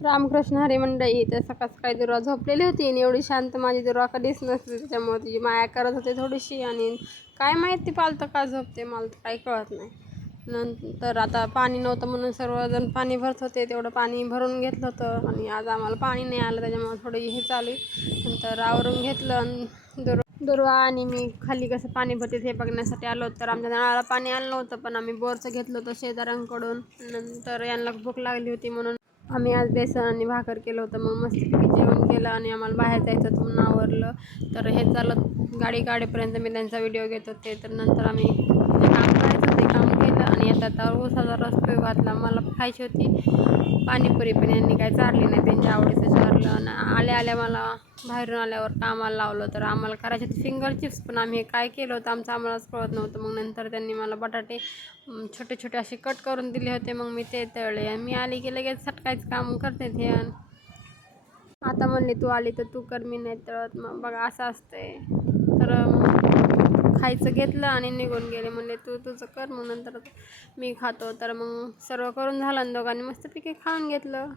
रामकृष्ण हरी मंडळी तर सकाळ सकाळी दुर्वा झोपलेली होती आणि एवढी शांत माझी दुर्वा कधीच नसते. त्याच्यामुळे तिची माया करत होते थोडीशी आणि काय माहिती पालतं का झोपते मला तर काही कळत नाही. नंतर आता पाणी नव्हतं म्हणून सर्वजण पाणी भरत होते. तेवढं पाणी भरून घेतलं होतं आणि आज आम्हाला पाणी नाही आलं त्याच्यामुळे थोडं हे चालू आहे. नंतर आवरून घेतलं आणि दुर्वा दुर्वा आणि मी खाली कसं पाणी भरते हे बघण्यासाठी आलो तर आमच्या नळाला पाणी आलं नव्हतं पण आम्ही बोरचं घेतलं होतं शेजाऱ्यांकडून. नंतर यांना भूक लागली होती म्हणून आम्ही आज बेसन आणि भाकर केलं होतं मग मस्त जेवण केलं आणि आम्हाला बाहेर जायचं होतं म्हणून आवरलं. तर हे चालत गाडी गाडीपर्यंत मी त्यांचा व्हिडिओ घेत होते. तर नंतर आम्ही जे काम करायचं ते काम केलं आणि ऊसाचा रस घातला. मला खायची होती. पाणीपुरी पण यांनी काही चारली नाही. त्यांच्या आवडीचं चारलं. आणि आल्या आल्या मला बाहेरून आल्यावर कामाला लावलं. तर आम्हाला करायचे होते. फिंगर चिप्स पण आम्ही काय केलं होतं? आमचं आम्हालाच कळत नव्हतं. मग नंतर त्यांनी मला बटाटे छोटे छोटे असे कट करून दिले होते. मग मी ते तळले. आणि मी आली की लगेच सटकायचं काम करते ते. आता म्हणले तू आली तर तू कर. मी नाही तळत. मग बघा असं असतंय. तर मग खायचं घेतलं आणि निघून गेले. म्हणले तू तुझं कर मग नंतर मी खातो. तर मग सर्व करून झालं आणि दोघांनी मस्तपैकी खाऊन घेतलं.